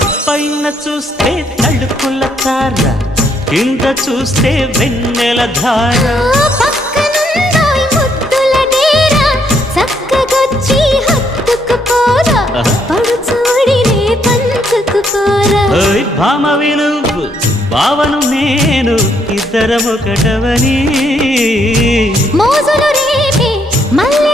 పైన చూస్తే తడుకుల తార, కింద చూస్తే వెన్నెల ధార. పక్కనుందోయ్ ముద్దుల డేరా, చక్కగొచ్చి హత్తుకుపోరా, పడుచూడినే పంచుకుపోరా. భామ విలువు భావను నేను, ఇద్దరమొకటవని మోజులు రేపే మల్లె